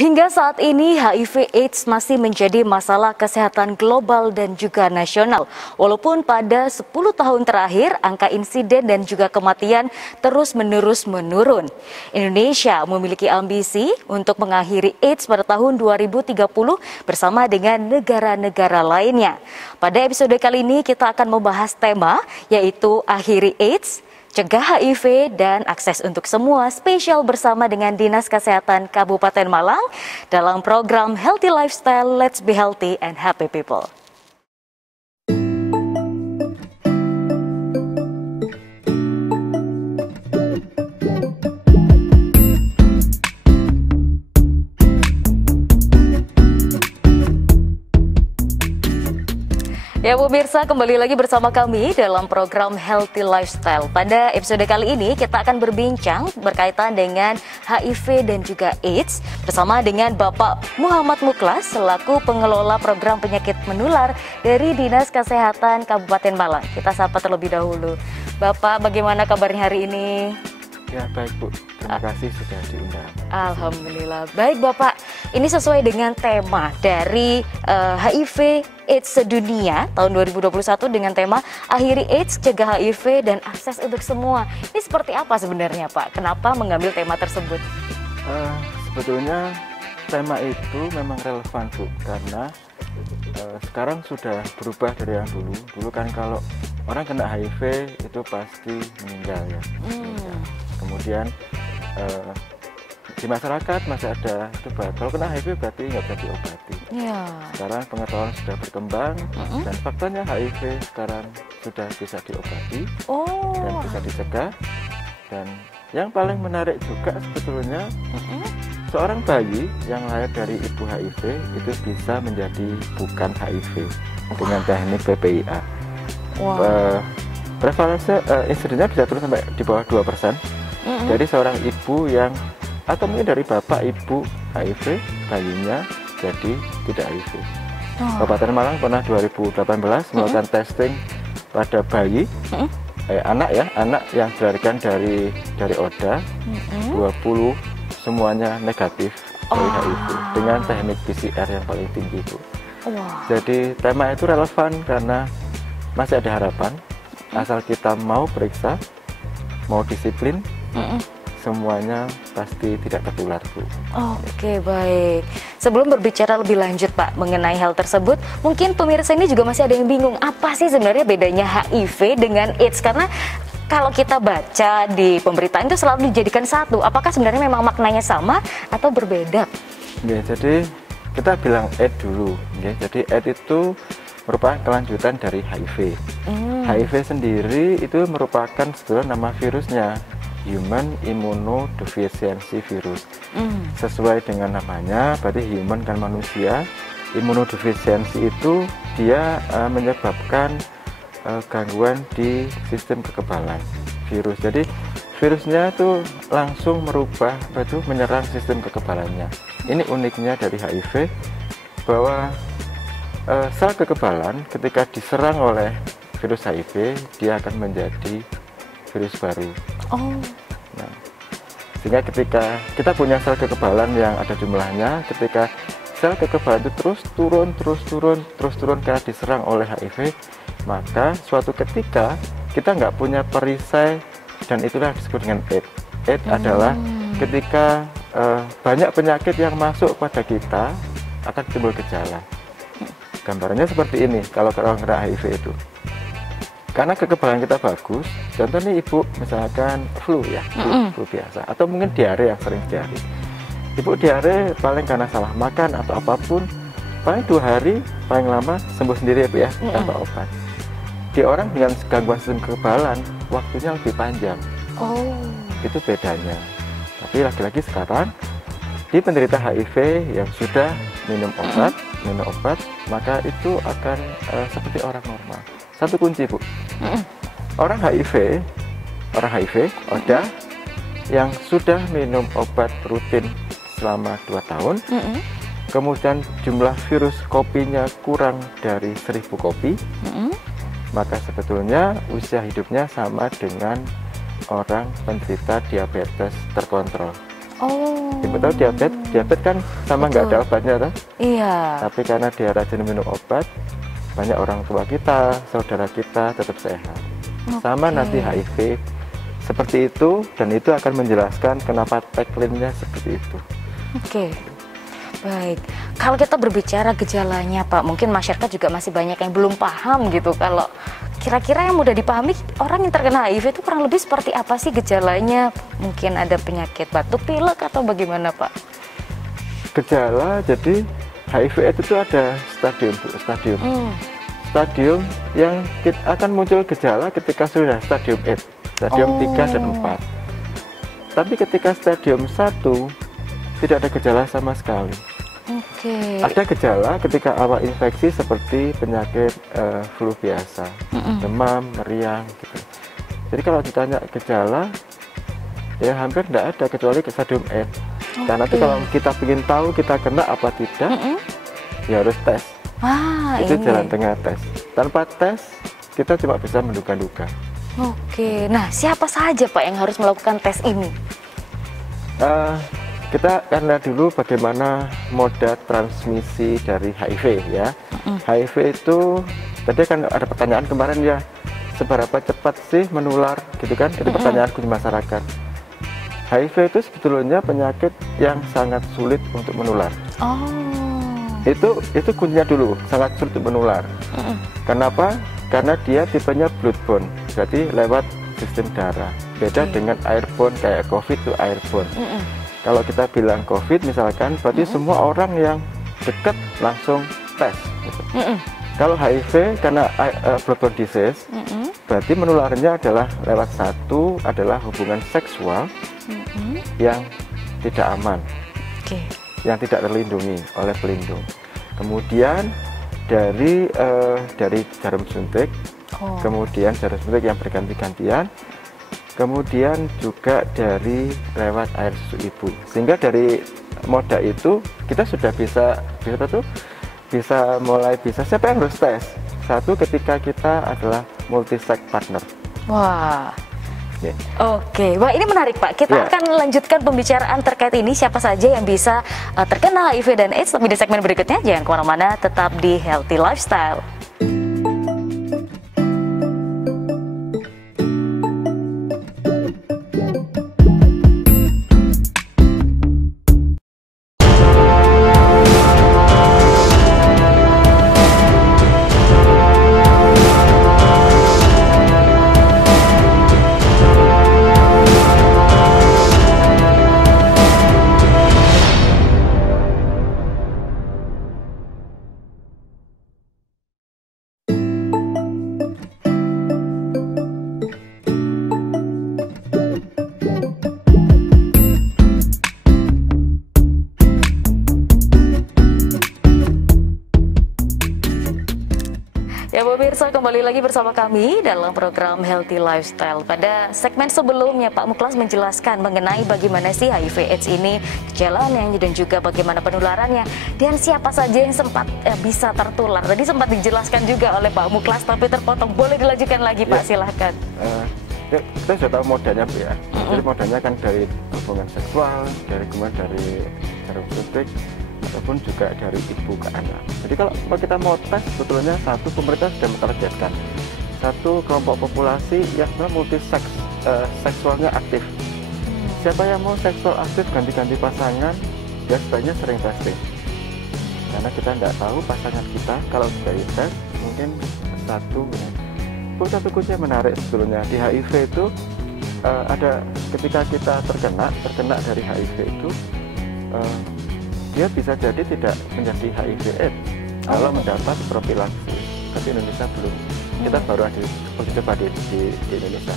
Hingga saat ini HIV/AIDS masih menjadi masalah kesehatan global dan juga nasional. Walaupun pada 10 tahun terakhir angka insiden dan juga kematian terus-menerus menurun. Indonesia memiliki ambisi untuk mengakhiri AIDS pada tahun 2030 bersama dengan negara-negara lainnya. Pada episode kali ini kita akan membahas tema yaitu akhiri AIDS, cegah HIV dan akses untuk semua, spesial bersama dengan Dinas Kesehatan Kabupaten Malang dalam program Healthy Lifestyle, Let's Be Healthy and Happy People. Ya pemirsa, kembali lagi bersama kami dalam program Healthy Lifestyle. Pada episode kali ini kita akan berbincang berkaitan dengan HIV dan juga AIDS bersama dengan Bapak Muhammad Muklas selaku pengelola program penyakit menular dari Dinas Kesehatan Kabupaten Malang. Kita sapa terlebih dahulu. Bapak, bagaimana kabarnya hari ini? Ya baik Bu, terima kasih sudah diundang. Alhamdulillah. Baik Bapak, ini sesuai dengan tema dari HIV AIDS sedunia tahun 2021 dengan tema akhiri AIDS, cegah HIV dan akses untuk semua. Ini seperti apa sebenarnya Pak? Kenapa mengambil tema tersebut? Sebetulnya tema itu memang relevan Bu, karena sekarang sudah berubah dari yang dulu. Dulu kan kalau orang kena HIV itu pasti meninggal ya. Kemudian di masyarakat masih ada debat, kalau kena HIV berarti nggak bisa diobati. Sekarang pengetahuan sudah berkembang dan faktanya HIV sekarang sudah bisa diobati dan bisa dicegah. Dan yang paling menarik juga sebetulnya seorang bayi yang lahir dari ibu HIV itu bisa menjadi bukan HIV dengan teknik PPIA. Prevalensi insidennya bisa turun sampai di bawah 2%. Dari seorang ibu yang atau mungkin dari bapak ibu HIV, bayinya jadi tidak HIV. Kabupaten Malang pernah 2018 melakukan testing pada bayi, anak yang dilahirkan dari ODA, 20 semuanya negatif dari HIV dengan teknik PCR yang paling tinggi Bu. Jadi tema itu relevan karena masih ada harapan, asal kita mau periksa, mau disiplin, semuanya pasti tidak tertular Bu. Oke, baik. Sebelum berbicara lebih lanjut Pak mengenai hal tersebut, mungkin pemirsa ini juga masih ada yang bingung, apa sih sebenarnya bedanya HIV dengan AIDS? Karena kalau kita baca di pemberitaan itu selalu dijadikan satu. Apakah sebenarnya memang maknanya sama atau berbeda? Ya, jadi kita bilang AIDS dulu. Ya, jadi AIDS itu merupakan kelanjutan dari HIV. HIV sendiri itu merupakan sebetulnya nama virusnya, Human Immunodeficiency Virus. Sesuai dengan namanya, berarti human kan manusia. Immunodeficiency itu dia menyebabkan gangguan di sistem kekebalan virus. Jadi virusnya itu langsung merubah, menyerang sistem kekebalannya. Ini uniknya dari HIV, bahwa sel kekebalan ketika diserang oleh virus HIV, dia akan menjadi virus baru. Nah, sehingga ketika kita punya sel kekebalan yang ada jumlahnya, ketika sel kekebalan itu terus turun karena diserang oleh HIV, maka suatu ketika kita nggak punya perisai, dan itulah disebut dengan AIDS. AIDS adalah ketika banyak penyakit yang masuk pada kita akan timbul gejala. Gambarannya seperti ini kalau orang kena HIV itu. Karena kekebalan kita bagus, contoh nih ibu misalkan flu ya, flu biasa, atau mungkin diare yang sering diare. Ibu diare paling karena salah makan atau apapun, paling 2 hari paling lama sembuh sendiri ya Bu ya, tanpa obat. Di orang dengan gangguan sistem kekebalan, waktunya lebih panjang. Itu bedanya. Tapi lagi-lagi sekarang di penderita HIV yang sudah minum obat, maka itu akan seperti orang normal. Satu kunci Bu, orang HIV ODA yang sudah minum obat rutin selama 2 tahun, kemudian jumlah virus kopinya kurang dari 1000 kopi, maka sebetulnya usia hidupnya sama dengan orang penderita diabetes terkontrol. Oh. Ibu tahu diabetes kan sama nggak ada obatnya toh? Iya. Tapi karena dia rajin minum obat, banyak orang tua kita, saudara kita tetap sehat. Sama nanti HIV seperti itu, dan itu akan menjelaskan kenapa tagline-nya seperti itu. Oke. Baik, kalau kita berbicara gejalanya Pak, mungkin masyarakat juga masih banyak yang belum paham gitu. Kalau kira-kira yang mudah dipahami, orang yang terkena HIV itu kurang lebih seperti apa sih gejalanya? Mungkin ada penyakit batuk pilek atau bagaimana Pak? Gejala, jadi HIV itu ada stadium. Stadium yang akan muncul gejala ketika sudah stadium 8, stadium 3 dan 4. Tapi ketika stadium 1 tidak ada gejala sama sekali. Ada gejala ketika awal infeksi seperti penyakit flu biasa, demam, meriang gitu. Jadi kalau ditanya gejala, ya hampir tidak ada kecuali ke stadium 8. Karena nanti kalau kita ingin tahu kita kena apa tidak, ya harus tes. Itu jalan tengah tes. Tanpa tes, kita cuma bisa menduga-duga. Oke, nah siapa saja Pak yang harus melakukan tes ini? Kita akan lihat dulu bagaimana moda transmisi dari HIV ya. HIV itu, tadi kan ada pertanyaan kemarin ya, seberapa cepat sih menular gitu kan, itu pertanyaanku di masyarakat. HIV itu sebetulnya penyakit yang sangat sulit untuk menular. Itu kuncinya dulu, sangat sulit untuk menular. Kenapa? Karena dia tipenya bloodborne, berarti lewat sistem darah. Beda dengan airborne, kayak COVID itu airborne. Kalau kita bilang COVID misalkan, berarti semua orang yang dekat langsung tes. Gitu. Kalau HIV karena bloodborne disease, berarti menularnya adalah lewat satu adalah hubungan seksual yang tidak aman, yang tidak terlindungi oleh pelindung. Kemudian dari jarum suntik, kemudian jarum suntik yang berganti-gantian. Kemudian juga dari lewat air susu ibu, sehingga dari moda itu kita sudah bisa siapa yang harus tes. Satu, ketika kita adalah multi-sex partner. Wah. Oke, wah ini menarik Pak. Kita akan lanjutkan pembicaraan terkait ini, siapa saja yang bisa terkena HIV dan AIDS, tapi di segmen berikutnya. Jangan kemana-mana, tetap di Healthy Lifestyle. Ya pemirsa, kembali lagi bersama kami dalam program Healthy Lifestyle. Pada segmen sebelumnya Pak Muklas menjelaskan mengenai bagaimana sih HIV AIDS ini, gejalanya dan juga bagaimana penularannya, dan siapa saja yang sempat bisa tertular. Tadi sempat dijelaskan juga oleh Pak Muklas tapi terpotong. Boleh dilanjutkan lagi Pak, silahkan. Kita sudah tahu modanya Bu ya. Jadi modanya kan dari hubungan seksual, kemudian dari jarum suntik, ataupun juga dari ibu ke anak. Jadi kalau kita mau tes, sebetulnya satu, pemerintah sudah mentargetkan satu kelompok populasi yang multi-seks, seksualnya aktif. Siapa yang mau seksual aktif ganti-ganti pasangan, ya sebaiknya sering testing. Karena kita tidak tahu pasangan kita kalau sudah tes, mungkin satu kunci menarik sebetulnya di HIV itu ada ketika kita terkena dari HIV itu dia bisa jadi tidak menjadi HIV AIDS kalau mendapat propilaksis. Tapi Indonesia belum. Kita baru ada uji coba di Indonesia.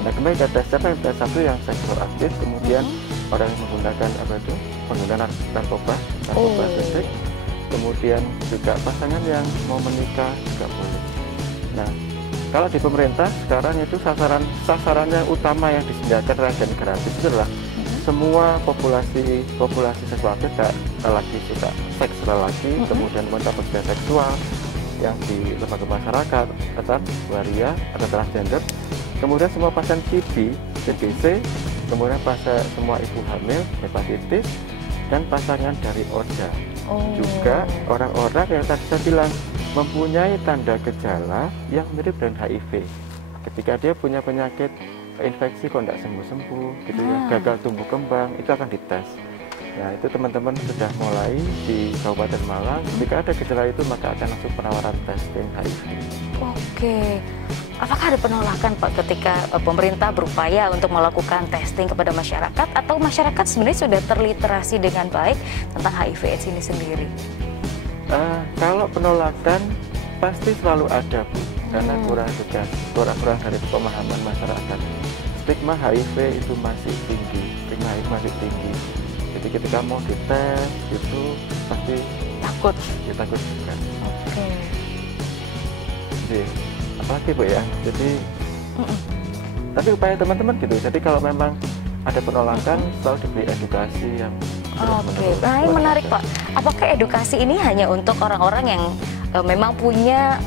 Nah kembali ke tes, siapa yang tes? Satu yang seksual aktif, kemudian orang yang menggunakan penggunaan narkoba suntik, kemudian juga pasangan yang mau menikah juga boleh. Nah kalau di pemerintah sekarang itu sasarannya utama yang disediakan reagen gratis itu adalah semua populasi seksual aktif, lelaki suka seks lelaki, kemudian wanita pekerja seksual yang di lembaga masyarakat, tetap waria atau transgender, kemudian semua pasien TB, TBC, kemudian semua ibu hamil hepatitis, dan pasangan dari ODA. Juga orang-orang yang tadi saya bilang mempunyai tanda gejala yang mirip dengan HIV. Ketika dia punya penyakit infeksi kok tidak sembuh-sembuh gitu ya, gagal tumbuh kembang, itu akan dites. Nah, itu teman-teman sudah mulai di Kabupaten Malang. Jika ada gejala itu maka akan langsung penawaran testing HIV. Oke. Apakah ada penolakan Pak ketika pemerintah berupaya untuk melakukan testing kepada masyarakat, atau masyarakat sebenarnya sudah terliterasi dengan baik tentang HIV/AIDS ini sendiri? Kalau penolakan pasti selalu ada, Bu, karena kurang dari pemahaman masyarakat. Stigma HIV itu masih tinggi, Jadi ketika mau dites itu pasti takut kan. Oke. Jadi apalagi Bu ya, jadi tapi upaya teman-teman gitu. Jadi kalau memang ada penolakan selalu diberi edukasi yang Oke, nah ini menarik Pak. Apakah edukasi ini hanya untuk orang-orang yang memang punya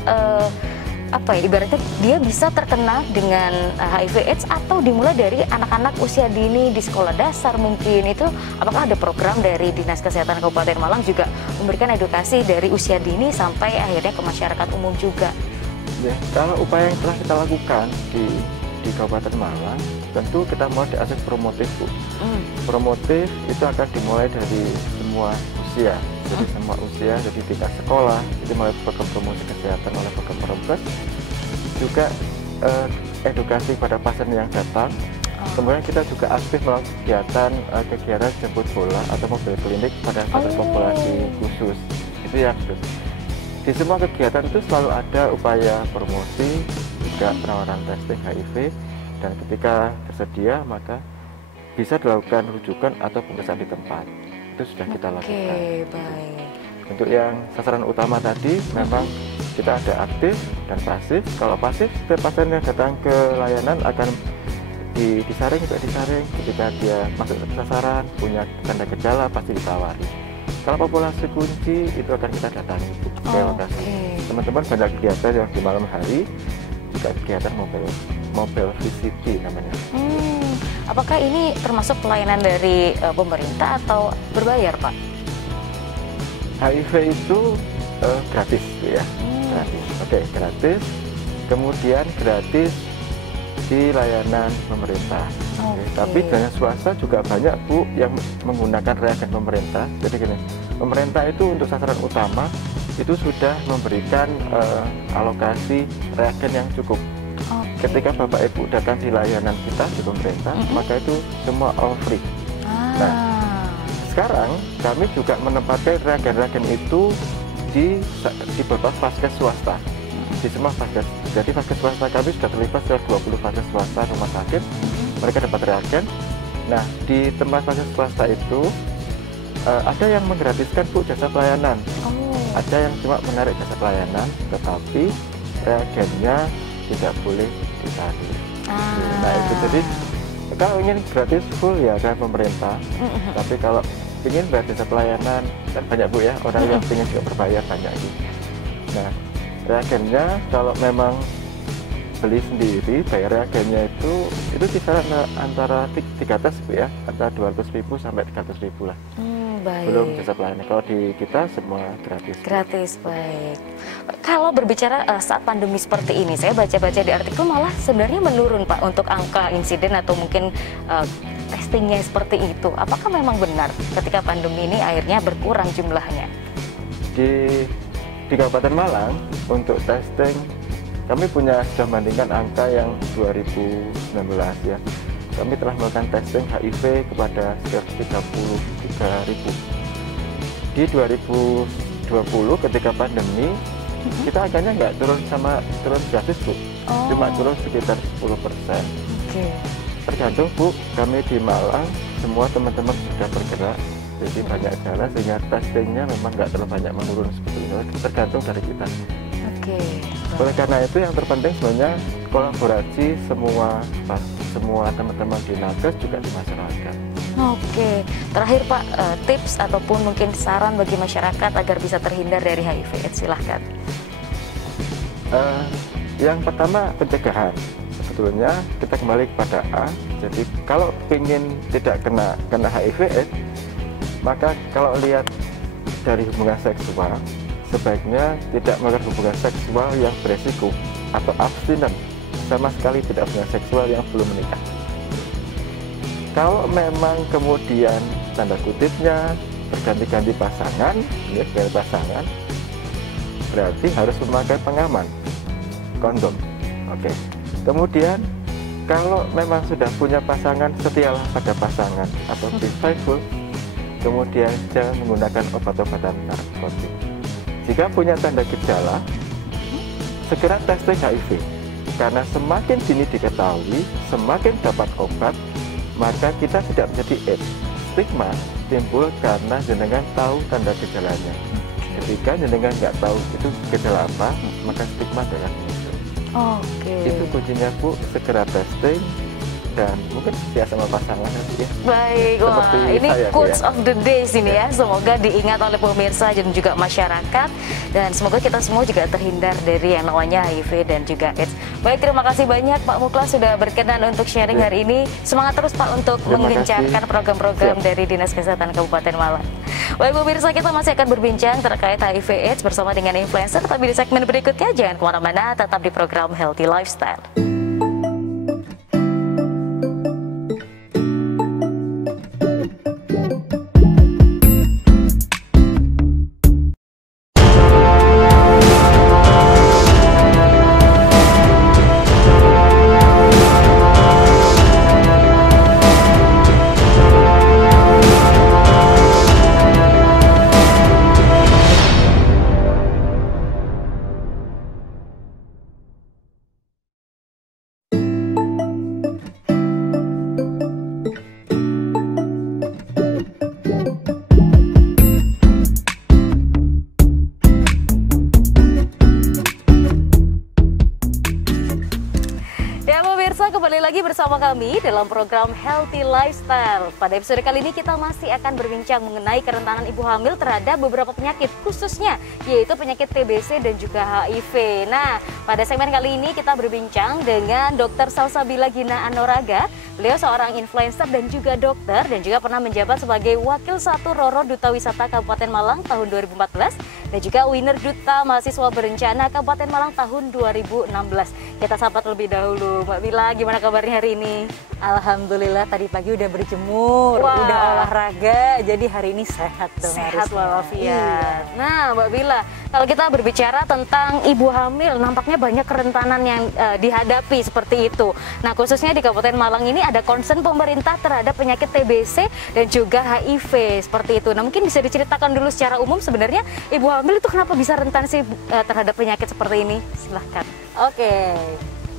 ibaratnya dia bisa terkena dengan HIV/AIDS, atau dimulai dari anak-anak usia dini di sekolah dasar mungkin itu? Apakah ada program dari Dinas Kesehatan Kabupaten Malang juga memberikan edukasi dari usia dini sampai akhirnya ke masyarakat umum juga? Ya, kalau upaya yang telah kita lakukan di Kabupaten Malang, tentu kita mau di aspek promotif, Bu. Promotif itu akan dimulai dari semua usia. Jadi semua usia, jadi tingkat sekolah, jadi mulai program promosi kesehatan oleh program Perempuan, juga edukasi pada pasien yang datang. Kemudian kita juga aktif melakukan kegiatan jemput bola atau mobil klinik pada populasi khusus. Itu yang di semua kegiatan itu selalu ada upaya promosi, juga penawaran testing HIV, dan ketika tersedia maka bisa dilakukan rujukan atau pemeriksaan di tempat. Itu sudah kita lakukan. Oke, baik. Untuk yang sasaran utama tadi memang kita ada aktif dan pasif. Kalau pasif, setiap pasien yang datang ke layanan akan disaring. Ketika dia masuk ke sasaran, punya tanda gejala, pasti ditawari. Kalau populasi kunci itu akan kita datangi ke lokasi. Teman-teman banyak kegiatan yang di malam hari, juga kegiatan mobile VCT namanya. Apakah ini termasuk pelayanan dari pemerintah atau berbayar, Pak? HIV itu gratis, ya. Gratis. Oke, gratis. Kemudian gratis di layanan pemerintah. Tapi dengan swasta juga banyak, Bu, yang menggunakan reagen pemerintah. Jadi gini, pemerintah itu untuk sasaran utama itu sudah memberikan alokasi reagen yang cukup. Ketika Bapak Ibu datang di layanan kita di pemerintah, maka itu semua all free. Nah, sekarang kami juga menempatkan reagen-reagen itu di beberapa vaskes swasta. Di semua vaskes. Jadi vaskes swasta kami sudah terlibat sekitar 20 vaskes swasta rumah sakit. Mereka dapat reagen. Nah, di tempat vaskes swasta itu ada yang menggratiskan, Bu, jasa pelayanan. Ada yang cuma menarik jasa pelayanan, tetapi reagennya tidak boleh ditarik. Nah, itu jadi kalau ingin gratis full ya kan pemerintah. Tapi kalau ingin bayar jasa pelayanan, kan banyak, Bu, ya, orang yang ingin juga berbayar banyak itu. Nah, reagennya kalau memang beli sendiri, bayar reagennya itu kisaran antara 300, Bu, ya, antara 200.000 sampai 300.000 lah. Baik. Belum jasa pelayanan. Kalau di kita semua gratis. Gratis, baik. Kalau berbicara saat pandemi seperti ini, saya baca-baca di artikel malah sebenarnya menurun, Pak, untuk angka insiden atau mungkin testingnya seperti itu. Apakah memang benar ketika pandemi ini akhirnya berkurang jumlahnya? Di Kabupaten Malang untuk testing kami sudah membandingkan angka yang 2019 ya. Kami telah melakukan testing HIV kepada sekitar 33.000. Di 2020 ketika pandemi, kita angkanya nggak turun gratis, Bu. Cuma turun sekitar 10%. Tergantung, Bu, kami di Malang semua teman-teman sudah bergerak, jadi banyak jalan sehingga testingnya memang nggak terlalu banyak menurun seperti itu. Tergantung dari kita. Oleh karena itu yang terpenting sebenarnya kolaborasi semua teman-teman di nakes juga di masyarakat. Terakhir, Pak, tips ataupun mungkin saran bagi masyarakat agar bisa terhindar dari HIV/AIDS, silahkan. Yang pertama pencegahan. Seperti sebetulnya kita kembali kepada A. Jadi kalau ingin tidak kena HIV/AIDS, maka kalau lihat dari hubungan seksual, sebaiknya tidak melakukan hubungan seksual yang beresiko atau abstinen, sama sekali tidak hubungan seksual yang belum menikah. Kalau memang kemudian tanda kutipnya berganti-ganti pasangan, ya, ganti pasangan, berarti harus memakai pengaman, kondom. Oke. Kemudian kalau memang sudah punya pasangan, setialah pada pasangan atau be faithful. Kemudian jangan menggunakan obat-obatan narkotik. Jika punya tanda gejala, segera testing HIV. Karena semakin dini diketahui, semakin dapat obat, maka kita tidak menjadi AIDS. Stigma timbul karena jenengan tahu tanda gejalanya. Ketika jenengan nggak tahu itu gejala apa, maka stigma adalah muncul. Itu kuncinya Bu, segera testing dan mungkin setia sama pasangan nanti ya. Baik, wah ini quotes of the days ini ya. Semoga diingat oleh pemirsa dan juga masyarakat, dan semoga kita semua juga terhindar dari yang namanya HIV dan juga AIDS. Baik, terima kasih banyak Pak Muklas sudah berkenan untuk sharing hari ini. Semangat terus Pak untuk menggencarkan program-program dari Dinas Kesehatan Kabupaten Malang. Baik pemirsa, kita masih akan berbincang terkait HIV AIDS bersama dengan influencer, tapi di segmen berikutnya jangan kemana-mana, tetap di program Healthy Lifestyle. Kembali lagi bersama kami dalam program Healthy Lifestyle. Pada episode kali ini kita masih akan berbincang mengenai kerentanan ibu hamil terhadap beberapa penyakit, khususnya yaitu penyakit TBC dan juga HIV. Nah, pada segmen kali ini kita berbincang dengan Dr. Salsabila Gina Anoraga. Beliau seorang influencer dan juga dokter, dan juga pernah menjabat sebagai Wakil 1 Roro Duta Wisata Kabupaten Malang tahun 2014 dan juga Winner Duta Mahasiswa Berencana Kabupaten Malang tahun 2016. Kita sapa terlebih dahulu. Mbak Bila, gimana kabarnya hari ini? Alhamdulillah, tadi pagi udah berjemur, udah olahraga, jadi hari ini sehat dong. Sehat walafiat. Nah, Mbak Bila, kalau kita berbicara tentang ibu hamil, nampaknya banyak kerentanan yang dihadapi seperti itu. Nah, khususnya di Kabupaten Malang ini ada concern pemerintah terhadap penyakit TBC dan juga HIV seperti itu. Nah, mungkin bisa diceritakan dulu secara umum sebenarnya ibu hamil itu kenapa bisa rentan sih terhadap penyakit seperti ini? Silahkan. Oke.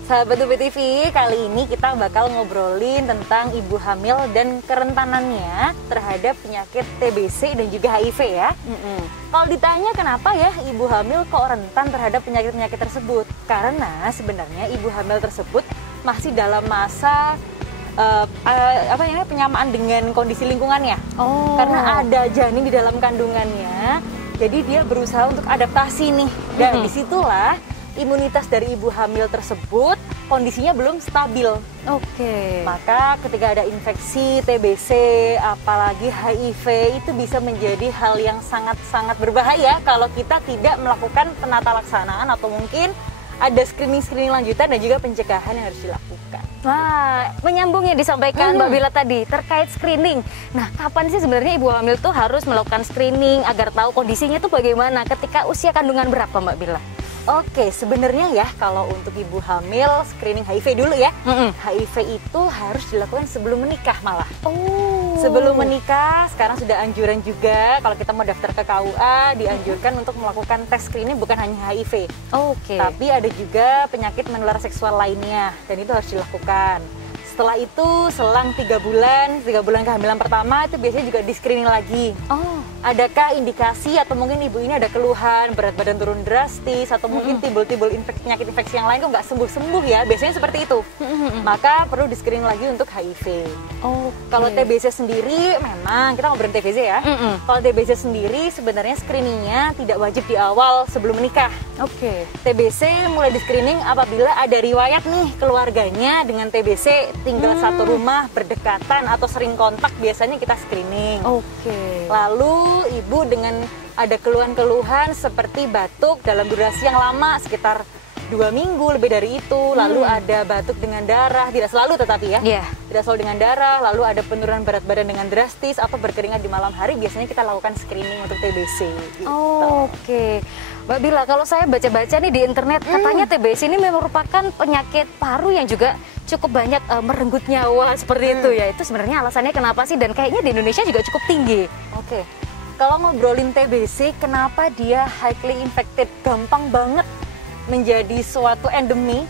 Sahabat UBTV, kali ini kita bakal ngobrolin tentang ibu hamil dan kerentanannya terhadap penyakit TBC dan juga HIV ya. Kalau ditanya kenapa ya ibu hamil kok rentan terhadap penyakit-penyakit tersebut? Karena sebenarnya ibu hamil tersebut masih dalam masa penyamaan dengan kondisi lingkungannya. Karena ada janin di dalam kandungannya, jadi dia berusaha untuk adaptasi nih. Dan disitulah imunitas dari ibu hamil tersebut kondisinya belum stabil. Maka ketika ada infeksi TBC, apalagi HIV, itu bisa menjadi hal yang sangat-sangat berbahaya kalau kita tidak melakukan penata laksanaan atau mungkin ada screening lanjutan dan juga pencegahan yang harus dilakukan. Wah, menyambung yang disampaikan Mbak Bila tadi terkait screening. Nah, kapan sih sebenarnya ibu hamil tuh harus melakukan screening agar tahu kondisinya tuh bagaimana? Ketika usia kandungan berapa, Mbak Bila? Oke, sebenarnya ya kalau untuk ibu hamil screening HIV dulu ya. HIV itu harus dilakukan sebelum menikah malah. Sebelum menikah, sekarang sudah anjuran juga kalau kita mau daftar ke KUA dianjurkan untuk melakukan tes screening bukan hanya HIV. Tapi ada juga penyakit menular seksual lainnya dan itu harus dilakukan. setelah itu selang 3 bulan kehamilan pertama itu biasanya juga di screening lagi. Adakah indikasi atau mungkin ibu ini ada keluhan berat badan turun drastis atau mungkin timbul-timbul penyakit infeksi yang lain kok nggak sembuh-sembuh ya, biasanya seperti itu. Maka perlu di screening lagi untuk HIV. Kalau TBC sendiri memang kita ngobrolin TBC ya. Kalau TBC sendiri sebenarnya screeningnya tidak wajib di awal sebelum menikah. TBC mulai di screening apabila ada riwayat nih keluarganya dengan TBC tinggal satu rumah berdekatan atau sering kontak, biasanya kita screening. Lalu ibu dengan ada keluhan-keluhan seperti batuk dalam durasi yang lama sekitar 2 minggu lebih dari itu, lalu ada batuk dengan darah, tidak selalu tetapi ya, tidak selalu dengan darah, lalu ada penurunan berat badan dengan drastis atau berkeringat di malam hari, biasanya kita lakukan screening untuk TBC. Mbak Bila, kalau saya baca-baca nih di internet katanya TBC ini merupakan penyakit paru yang juga cukup banyak merenggut nyawa seperti itu ya. Itu sebenarnya alasannya kenapa sih, dan kayaknya di Indonesia juga cukup tinggi. Kalau ngobrolin TBC, kenapa dia highly infected, gampang banget menjadi suatu endemi.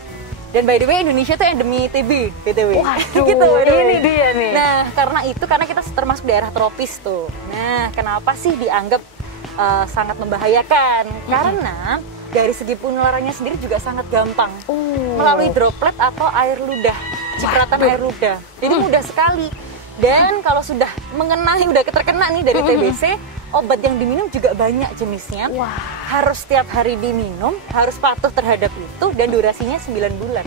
Dan by the way Indonesia tuh endemi TB, BTW. Waduh, gitu, ini dia nih. Nah, karena kita termasuk daerah tropis tuh. Nah, kenapa sih dianggap sangat membahayakan? Karena dari segi penularannya sendiri juga sangat gampang. Melalui droplet atau air ludah, cipratan air ludah. Jadi mudah sekali. Dan kalau sudah udah terkena nih dari TBC, obat yang diminum juga banyak jenisnya. Harus setiap hari diminum, harus patuh terhadap itu, dan durasinya 9 bulan.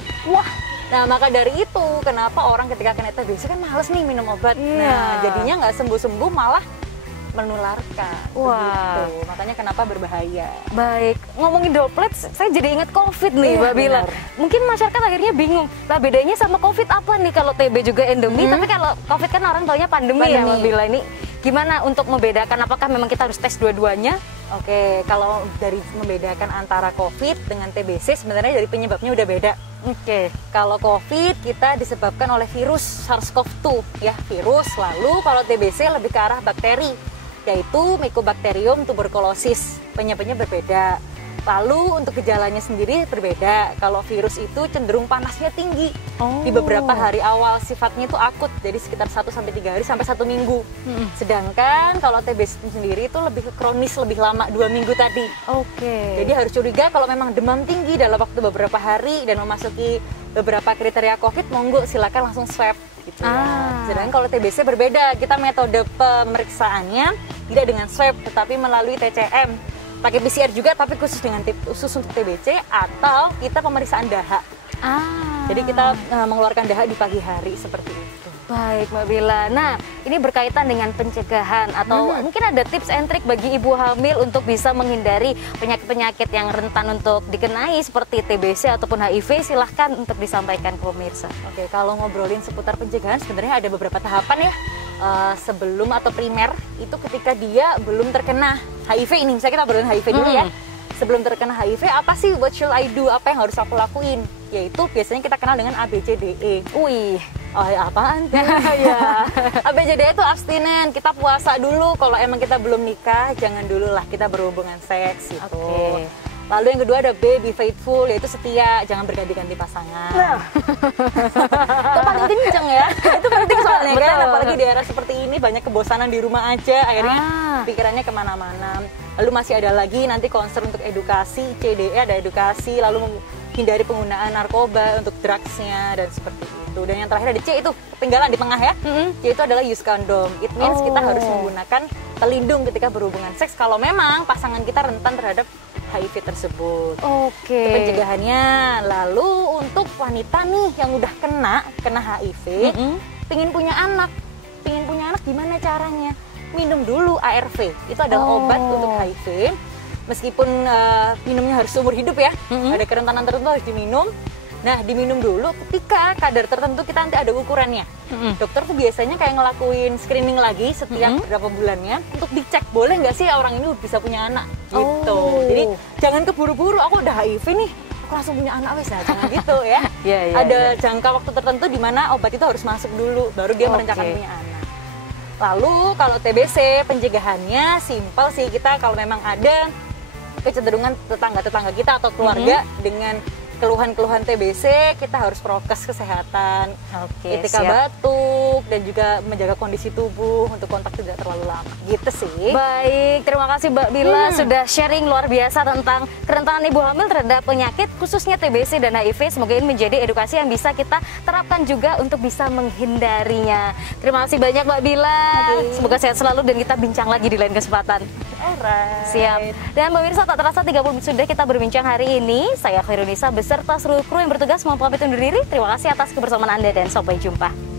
Nah, maka dari itu kenapa orang ketika kena TBC kan males nih minum obat. Nah, jadinya nggak sembuh-sembuh, malah menularkan. Begitu. Makanya kenapa berbahaya. Baik, ngomongin droplet, saya jadi ingat COVID nih, Mbak Bila. Mungkin masyarakat akhirnya bingung, nah bedanya sama COVID apa nih? Kalau TB juga endemi, tapi kalau COVID kan orang taunya pandemi ya, Mbak Bila. Ini gimana untuk membedakan, apakah memang kita harus tes dua-duanya? Kalau dari membedakan antara COVID dengan TBC, sebenarnya dari penyebabnya udah beda. Kalau COVID kita disebabkan oleh virus SARS-CoV-2 ya, virus. Lalu kalau TBC lebih ke arah bakteri, yaitu Mycobacterium tuberculosis. Penyebabnya berbeda. Lalu untuk gejalanya sendiri berbeda. Kalau virus itu cenderung panasnya tinggi. Di beberapa hari awal sifatnya itu akut, jadi sekitar 1-3 hari sampai 1 minggu. Sedangkan kalau TBC sendiri itu lebih kronis, lebih lama, 2 minggu tadi. Jadi harus curiga kalau memang demam tinggi dalam waktu beberapa hari dan memasuki beberapa kriteria COVID, monggo silakan langsung swab. Gitu ya. Sedangkan kalau TBC berbeda, kita metode pemeriksaannya tidak dengan swab tetapi melalui TCM, pakai PCR juga tapi khusus untuk TBC, atau kita pemeriksaan dahak. Jadi kita mengeluarkan dahak di pagi hari seperti itu. Baik, Mbak Bila. Nah, ini berkaitan dengan pencegahan atau mungkin ada tips and trik bagi ibu hamil untuk bisa menghindari penyakit-penyakit yang rentan untuk dikenai seperti TBC ataupun HIV. Silahkan untuk disampaikan ke pemirsa. Kalau ngobrolin seputar pencegahan, sebenarnya ada beberapa tahapan ya. Sebelum atau primer itu ketika dia belum terkena HIV ini. Misalnya kita ngobrolin HIV dulu ya. Sebelum terkena HIV, apa sih what should I do? Apa yang harus aku lakuin? Yaitu biasanya kita kenal dengan ABCDE. Apaan tuh? ABCDE itu abstinen, kita puasa dulu. Kalau emang kita belum nikah, jangan dulu lah kita berhubungan seks gitu. Lalu yang kedua ada B, be faithful, yaitu setia, jangan berganti-ganti pasangan. Itu paling kenceng ya, itu penting soalnya kan, apalagi di era seperti ini banyak kebosanan di rumah aja, akhirnya pikirannya kemana-mana. Lalu masih ada lagi nanti concern untuk edukasi, CDE ada edukasi, lalu hindari penggunaan narkoba untuk drugsnya dan seperti itu. Dan yang terakhir ada C, itu ketinggalan di tengah ya. C itu adalah use condom. It means kita harus menggunakan pelindung ketika berhubungan seks kalau memang pasangan kita rentan terhadap HIV tersebut. Itu pencegahannya. Lalu untuk wanita nih yang udah kena HIV, pingin punya anak gimana caranya? Minum dulu ARV, itu adalah obat untuk HIV. Meskipun minumnya harus seumur hidup ya, ada kerentanan tertentu harus diminum. Nah, diminum dulu, ketika kadar tertentu kita nanti ada ukurannya. Dokter tuh biasanya kayak ngelakuin screening lagi setiap berapa bulannya untuk dicek boleh nggak sih orang ini bisa punya anak gitu. Jadi jangan keburu-buru, aku udah HIV nih, aku langsung punya anak wes, nah jangan gitu ya. Ada jangka waktu tertentu di mana obat itu harus masuk dulu, baru dia merencanakan punya anak. Lalu kalau TBC pencegahannya simpel sih, kita kalau memang ada kecenderungan tetangga-tetangga kita atau keluarga dengan keluhan-keluhan TBC, kita harus prokes kesehatan, ketika siap. batuk, dan juga menjaga kondisi tubuh untuk kontak tidak terlalu lama. Gitu sih. Baik, terima kasih Mbak Bila sudah sharing luar biasa tentang kerentanan ibu hamil terhadap penyakit khususnya TBC dan HIV. Semoga ini menjadi edukasi yang bisa kita terapkan juga untuk bisa menghindarinya. Terima kasih banyak Mbak Bila. Semoga sehat selalu dan kita bincang lagi di lain kesempatan. Alright. Siap. Dan pemirsa, tak terasa 30 menit sudah kita berbincang hari ini. Saya Khairunisa beserta seluruh kru yang bertugas mau pamit undur diri. Terima kasih atas kebersamaan Anda dan sampai jumpa.